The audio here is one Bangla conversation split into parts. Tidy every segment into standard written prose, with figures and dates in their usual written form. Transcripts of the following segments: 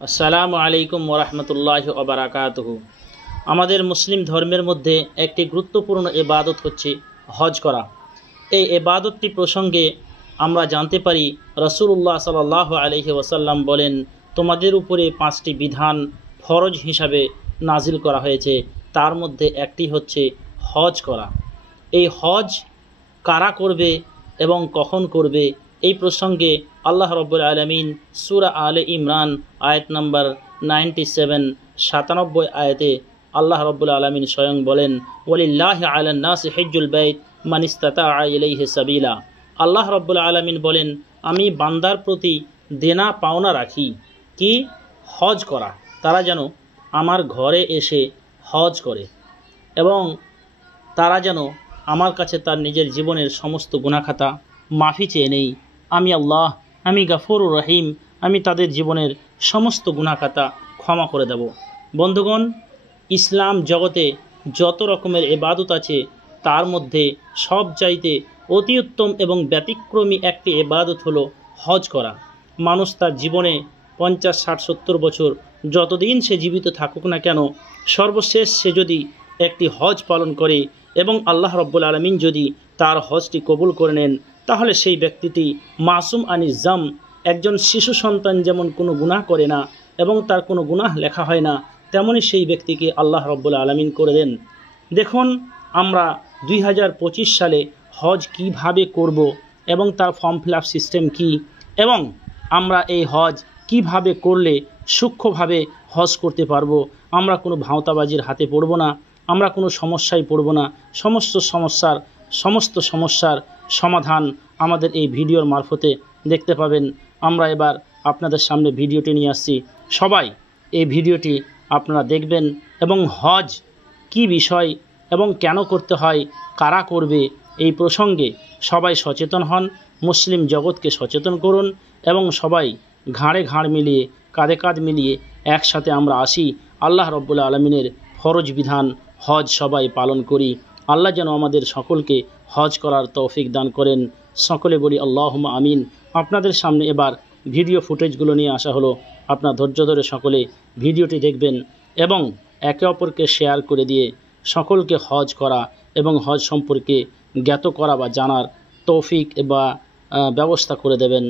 আসসালামু আলাইকুম ওরহমতুল্লাহি ওয়া বারাকাতুহু। আমাদের মুসলিম ধর্মের মধ্যে একটি গুরুত্বপূর্ণ ইবাদত হচ্ছে হজ করা। এই ইবাদতটি প্রসঙ্গে আমরা জানতে পারি রাসূলুল্লাহ সাল্লাল্লাহু আলাইহি ওয়াসাল্লাম বলেন, তোমাদের উপরে 5টি বিধান ফরজ হিসাবে নাজিল করা হয়েছে, তার মধ্যে একটি হচ্ছে হজ করা। এই হজ কারা করবে এবং কখন করবে, এই প্রসঙ্গে আল্লাহ রাব্বুল আলামিন সূরা আলে ইমরান আয়াত নাম্বার 97 আয়াতে আল্লাহ রাব্বুল আলামিন স্বয়ং বলেন, ওয়ালিল্লাহি আলান নাসি হিজ্জুল বাইত মান ইসতাতাআ ইলাইহি সাবিলা। আল্লাহ রাব্বুল আলামিন বলেন, আমি বান্দার প্রতি দেনা পাওনা রাখি কি হজ করা, তারা যেন আমার ঘরে এসে হজ করে এবং তারা যেন আমার কাছে তার নিজের জীবনের সমস্ত গুনাহখাতা মাফি চেয়ে নেই। আমি আল্লাহ, আমি গাফুরুর রহিম, আমি তাদের জীবনের সমস্ত গুনাহখাতা ক্ষমা করে দেব। বন্ধুগণ, ইসলাম জগতে যত রকমের ইবাদত আছে তার মধ্যে সবচাইতে অতি উত্তম এবং ব্যতিক্রমী একটি ইবাদত হলো হজ করা। মানুষ তার জীবনে 50, 60, 70 বছর যতদিন সে জীবিত থাকুক না কেন, সর্বশেষ সে যদি একটি হজ পালন করে এবং আল্লাহ রাব্বুল আলামিন যদি তার হজটি কবুল করে নেন, তাহলে সেই ব্যক্তিটি মাসুম আনিজাম, একজন শিশু সন্তান যেমন কোনো গুনাহ করে না এবং তার কোনো গুনাহ লেখা হয় না, তেমনি সেই ব্যক্তিকে আল্লাহ রাব্বুল আলামিন করে দেন। দেখুন, আমরা 2025 সালে হজ কিভাবে করব এবং তার ফর্ম ফিল আপ সিস্টেম কি, এবং আমরা এই হজ কিভাবে করলে সূক্ষ্মভাবে হজ করতে পারবো। আমরা কোনো ভাঁওতাবাজির হাতে পড়ব না, আমরা কোনো সমস্যায় পড়ব না। সমস্ত সমস্যার সমাধান আমাদের এই ভিডিওর মারফতে দেখতে পাবেন। আমরা এবার আপনাদের সামনে ভিডিওটি নিয়ে আসছি, সবাই এই ভিডিওটি আপনারা দেখবেন এবং হজ কি বিষয় এবং কেন করতে হয়, কারা করবে, এই প্রসঙ্গে সবাই সচেতন হন। মুসলিম জগৎকে সচেতন করুন এবং সবাই ঘাড়ে ঘাড় মিলিয়ে, কাঁধে কাঁধ মিলিয়ে একসাথে আমরা আসি, আল্লাহ রাব্বুল আলামিনের ফরজ বিধান হজ সবাই পালন করি। আল্লাহ যেন আমাদের সকলকে হজ করার তৌফিক দান করেন। সকলে বলি আল্লাহুম্মা আমিন। আপনাদের সামনে এবার ভিডিও ফুটেজগুলো নিয়ে আসা হলো। আপনার ধৈর্য ধরে সকলে ভিডিওটি দেখবেন এবং একে অপরকে শেয়ার করে দিয়ে সকলকে হজ করা এবং হজ সম্পর্কে জ্ঞাত করা বা জানার তৌফিক বা ব্যবস্থা করে দেবেন।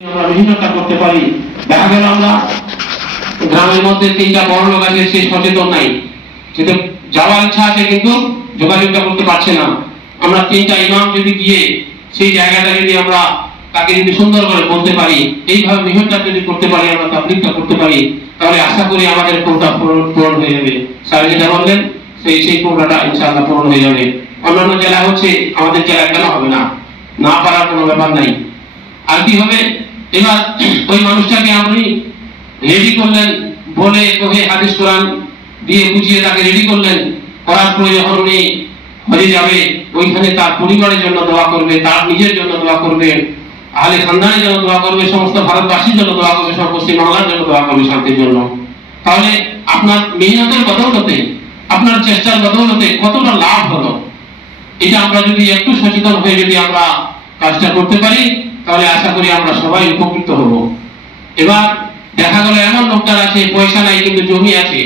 আমরা বিভিন্নতা করতে পারি। দেখা গেল আমরা গ্রামের মধ্যে 3টা বড় লোক আছে, সে সচেতন নাই, সেটা যাওয়ার ইচ্ছা আছে কিন্তু যোগাযোগটা করতে পারছে না। আমরা 3টা ইমাম যদি গিয়ে সেই জায়গাটা যদি আমরা তাকে যদি সুন্দর করে বলতে পারি, এইভাবে মিহনটা যদি করতে পারি, আমরা তাবলীগটা করতে পারি, তাহলে আশা করি আমাদের কোনটা পূরণ হয়ে যাবে। স্যার যেটা বললেন সেই কোনটা ইনশাআল্লাহ পূরণ হয়ে যাবে। অন্যান্য জেলা হচ্ছে, আমাদের জেলা কেন হবে না? না পারার কোনো ব্যাপার নাই। আর কি হবে, এবার ওই মানুষটাকে আপনি রেডি করলেন, বলে কহে হাদিস কোরআন দিয়ে বুঝিয়ে তাকে রেডি করলেন, করার পরে যখন উনি হজে যাবে, ওইখানে তার পরিবারের জন্য দোয়া করবে, তার নিজের জন্য দোয়া করবে, আহলে খানদানের জন্য দোয়া করবে, সমস্ত ভারতবাসীর জন্য দোয়া করবে, সব পশ্চিম বাংলার জন্য দোয়া করবে, শান্তির জন্য। তাহলে আপনার মেহনতের বদৌলতে, আপনার চেষ্টার বদৌলতে কতটা লাভ হলো, এটা আমরা যদি একটু সচেতন হয়ে যদি আমরা কাজটা করতে পারি, তাহলে আশা করি আমরা সবাই উপকৃত হব। এবার দেখা গেল এমন লোকটার আছে, পয়সা নাই কিন্তু জমি আছে,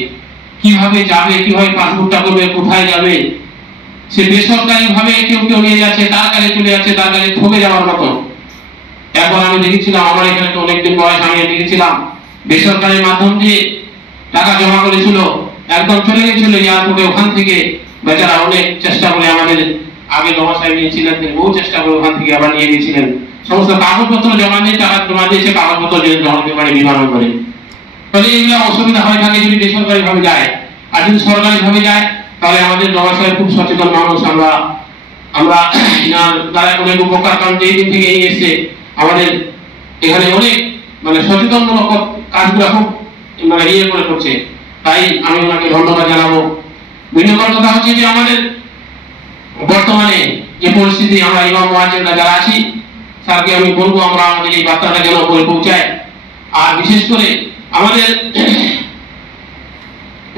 কিভাবে যাবে, কিভাবে পাসপোর্টটা করবে, কোথায় যাবে, সে বেসরকারি ভাবে কেউ নিয়ে যাচ্ছে, তার কাছে চলে যাচ্ছে, তার কাছে ঠকে যাওয়ার মতো। এখন আমি দেখেছিলাম, আমার এখানে তো অনেকদিন বয়স, আমি দেখেছিলাম বেসরকারি মাধ্যম দিয়ে টাকা জমা করেছিল, একদম চলে গেছিল এয়ারপোর্টে। ওখান থেকে বেচারা অনেক চেষ্টা করে, আমাদের আগে জমা সাহেব নিয়েছিলেন, তিনি বহু চেষ্টা করে ওখান থেকে আবার নিয়ে গেছিলেন, সমস্ত কাগজপত্র জমা দিয়ে টাকা জমা দিয়েছে, কাগজপত্র জমা দিতে পারে বিমানবন্দরে। তাহলে এইগুলো অসুবিধা হয়ে থাকে যদি বেসরকারি ভাবে যায়। আর যদি সরকারি ভাবে যায়, তাহলে আমাদের জমা সাহেব খুব সচেতন মানুষ, আমরা তারা অনেক উপকার, কারণ যেই দিন থেকে এই এসছে আমাদের এখানে অনেক সচেতনমূলক কাজগুলো খুব করে করছে, তাই আমি ওনাকে ধন্যবাদ জানাবো। 2 নম্বর কথা হচ্ছে যে আমাদের বর্তমানে যে পরিস্থিতি, আমরা ইমাম মুয়াজ্জিনরা যারা আছি, স্যারকে আমি বলবো আমরা আমাদের এই বার্তাটা যেন করে পৌঁছায়। আর বিশেষ করে আমাদের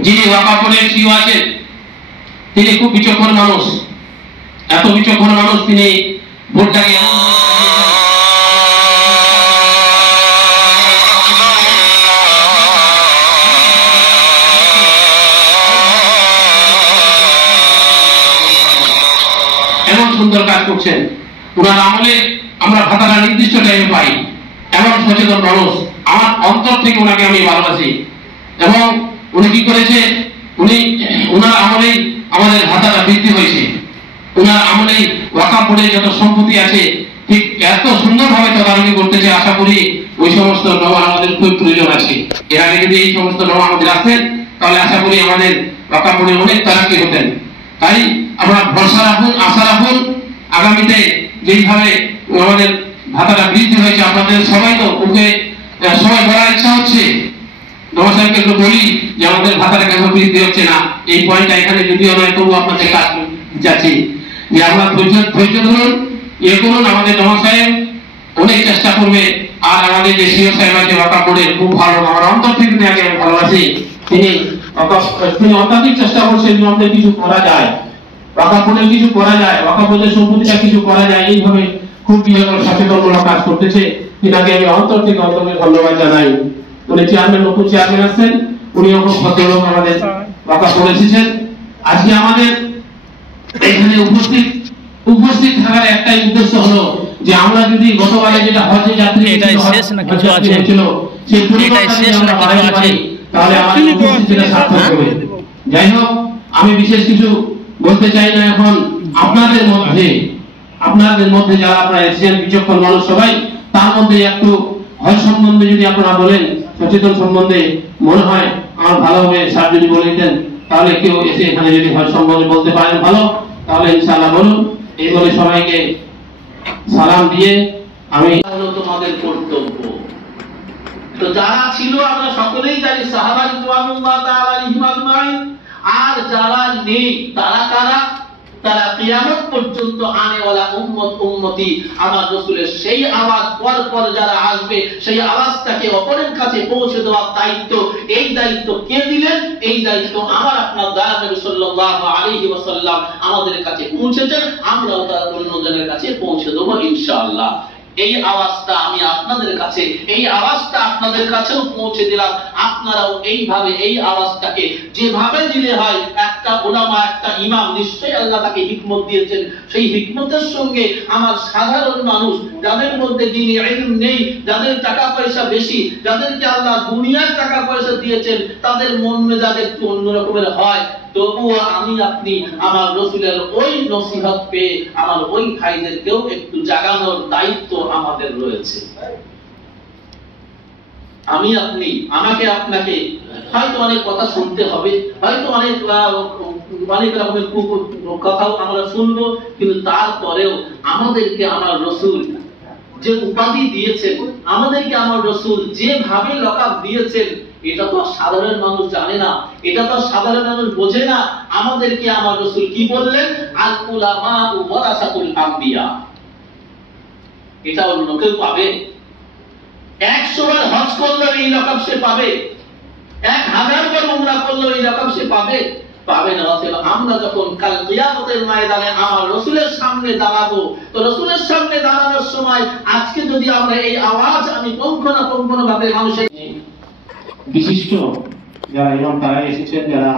যিনি ওয়াকাফের সিইও আছেন, তিনি খুব বিচক্ষণ মানুষ, এত বিচক্ষণ মানুষ, তিনি ভোটটাকে করছেন। ওনার আমলে আমরা ভাতাটা নির্দিষ্ট টাইমে পাই, এমন সচেতন মানুষ। আমার অন্তর থেকে ওনাকে আমি ভালোবাসি। এবং উনি কি করেছে, ওনার আমলেই আমাদের ভাতাটা বৃদ্ধি হয়েছে। ওনার আমলেই ওয়াকাফ বোর্ডে যত সম্পত্তি আছে ঠিক এত সুন্দরভাবে তদারকি করতেছে। আশা করি ওই সমস্ত নওয়াজ আমাদের খুব প্রয়োজন আছে। এর আগে যদি এই সমস্ত নওয়াজ আমাদের আসতেন তাহলে আশা করি আমাদের ওয়াকাফ বোর্ডে অনেক তদারকি হতেন। তাই আমরা ভরসা রাখুন, আশা রাখুন, আগামীতে যেইভাবে আমাদের ভাতাটা বৃদ্ধি হয়েছে, আপনাদের সবাই তো মুখে সবাই বলার ইচ্ছা হচ্ছে, নওয়াজ সাহেবকে একটু বলি যে আমাদের ভাতাটা কেন বৃদ্ধি হচ্ছে না। এই পয়েন্টটা এখানে যদিও নয়, তবু আপনাদের কাজ যাচ্ছি যে আমরা ধৈর্য ধরুন, ইয়ে করুন। আমাদের নওয়াজ সাহেব অনেক চেষ্টা করবে। আর আমাদের যে সিও সাহেব আছে ওয়াকাফ বোর্ডের, খুব ভালো, আমার অন্তর থেকে আগে আমি ভালোবাসি। তিনি অত্যাধিক চেষ্টা করছেন যে আমাদের কিছু করা যায়, ওয়াকাফ বোর্ডের কিছু করা যায়, ওয়াকাফ বোর্ডের সম্পত্তিটা কিছু করা যায়, এইভাবে খুব সচেতনমূলক কাজ করতেছে। এটাকে আমি অন্তর থেকে ধন্যবাদ জানাই। উনি চেয়ারম্যান, নতুন চেয়ারম্যান আছেন, উনিও খুব ভদ্রলোক, আমাদের ওয়াকাফ বোর্ডে এসেছেন। আজকে আমাদের এখানে উপস্থিত থাকার একটাই উদ্দেশ্য হলো যে আমরা যদি গতবারে যেটা হজে যাত্রী এটাই শেষ না কিছু আছে, সেই এটাই শেষ না কিছু আছে, তাহলে আমাদের উপস্থিতিটা সার্থক হবে। যাই হোক, আমি বিশেষ কিছু বলতে চাই না। এখন আপনাদের মধ্যে যারা আপনারা এসেছেন, বিচক্ষণ মানুষ সবাই, তার মধ্যে একটু হজ সম্বন্ধে যদি আপনারা বলেন, সচেতন সম্বন্ধে মনে হয় আমার ভালো হবে, স্যার যদি বলে দিতেন, তাহলে কেউ এসে এখানে যদি হজ সম্বন্ধে বলতে পারেন ভালো, তাহলে ইনশাআল্লাহ বলুন। এই বলে সবাইকে সালাম দিয়ে আমি, তোমাদের কর্তব্য তো যারা ছিল আমরা সকলেই জানি, সাহাবা রিদওয়ানুল্লাহ তাআলা আলাইহিম আজমাইন। আর যারা নেই তারা কারা? তারা কিয়ামত পর্যন্ত আনেওয়ালা উম্মতি আমার রাসূলের সেই আওয়াজ পর যারা আসবে, সেই আওয়াজটাকে অপরের কাছে পৌঁছে দেওয়ার দায়িত্ব, এই দায়িত্ব কে দিলেন? এই দায়িত্ব আমার আপনার দয়ার নবী সাল্লাল্লাহু আলাইহি ওয়াসাল্লাম আমাদের কাছে পৌঁছেছেন। আমরাও তার অন্যজনের কাছে পৌঁছে দেব ইনশাআল্লাহ। এই আওয়াজটা আমি আপনাদের কাছে, এই আওয়াজটা আপনাদের কাছেও পৌঁছে দিলাম। আপনারাও এইভাবে এই আওয়াজটাকে যেভাবে দিলে হয়, একটা উলামা, একটা ইমাম, নিশ্চয়ই আল্লাহ তাকে হিকমত দিয়েছেন, সেই হিকমতের সঙ্গে আমার সাধারণ মানুষ যাদের মধ্যে দ্বীনি ইলম নেই, যাদের টাকা পয়সা বেশি, যাদেরকে আল্লাহ দুনিয়ার টাকা পয়সা দিয়েছেন, তাদের মন মেজাজ একটু অন্য রকমের হয়, তবুও আমি আপনি আমার রাসূলের ওই নসিহত পেয়ে আমার ওই ভাইদেরকেও একটু জাগানোর দায়িত্ব আমাদের রয়েছে। আমি আপনি, আমাকে আপনাকে হয়তো অনেক কথা শুনতে হবে, হয়তো অনেক রকমের কথাও আমরা শুনবো, কিন্তু তারপরেও আমাদেরকে আমার রাসূল যে উপাধি দিয়েছেন, আমাদেরকে আমার রাসূল যেভাবে লকাব দিয়েছেন, এটা তো সাধারণ মানুষ জানে না, এটা তো সাধারণ মানুষ বোঝে না। আমাদেরকে আমার রাসূল কি বললেন? আল উলামা ওয়ারাসাতুল আম্বিয়া। এটা অন্য কেউ পাবে? 100 বার হজ করলেও এই লকাব সে পাবে? 1000 বার উমরা করলেও এই লকাব সে পাবে? পাবে না। অতএব আমরা যখন কাল কিয়ামতের ময়দানে আমার রাসূলের সামনে দাঁড়াবো, তো রাসূলের সামনে দাঁড়ানোর সময় আজকে যদি আমরা এই আওয়াজ আমি পুঙ্খানুপুঙ্খভাবে মানুষের বিশিষ্ট যারা ইমাম তারা এসেছেন, যারা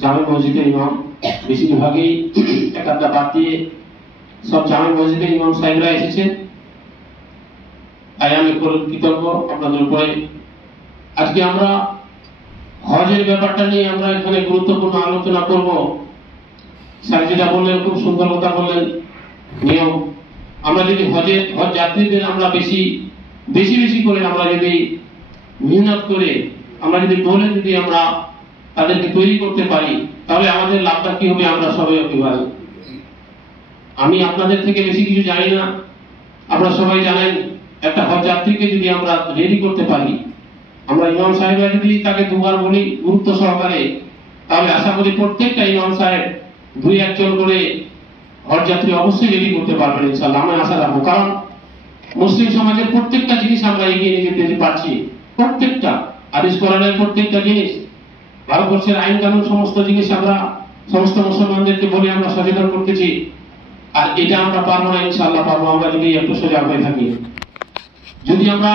জামে মসজিদের ইমাম, বেশিরভাগই একাদা বাদ দিয়ে সব জামে মসজিদের ইমাম সাহেবরা এসেছেন। তাই আমি কৃতজ্ঞ আপনাদের উপরে। আজকে আমরা হজের ব্যাপারটা নিয়ে আমরা এখানে গুরুত্বপূর্ণ আলোচনা করব। স্যার যেটা বললেন, খুব সুন্দর কথা বললেন। নিয়ম আমরা যদি হজ যাত্রীদের আমরা বেশি করে আমরা যদি মেহনত করে আমরা যদি বলে যদি আমরা তাদেরকে তৈরি করতে পারি, তাহলে আমাদের লাভটা কি হবে আমরা সবাই অভিভাবক। আমি আপনাদের থেকে বেশি কিছু জানি না, আপনারা সবাই জানেন। একটা হজ যাত্রীকে যদি আমরা রেডি করতে পারি, আমরা ইমাম সাহেবরা যদি তাকে দুবার বলি গুরুত্ব সহকারে, তাহলে আশা করি প্রত্যেকটা ইমাম সাহেব 2-1 জন করে হজ যাত্রী অবশ্যই রেডি করতে পারবেন ইনশাআল্লাহ। আমি আশা রাখবো, কারণ মুসলিম সমাজের প্রত্যেকটা জিনিস আমরা এগিয়ে নিয়ে যেতে পারছি। প্রত্যেকটা হাদিস কোরআনের প্রত্যেকটা জিনিস, ভারতবর্ষের আইন কানুন, সমস্ত জিনিস আমরা সমস্ত মুসলমানদেরকে বলে আমরা সচেতন করতেছি। আর এটা আমরা পারবো না, ইনশাআল্লাহ পারবো আমরা যদি একটু সজাগ হয়ে থাকি। যদি আমরা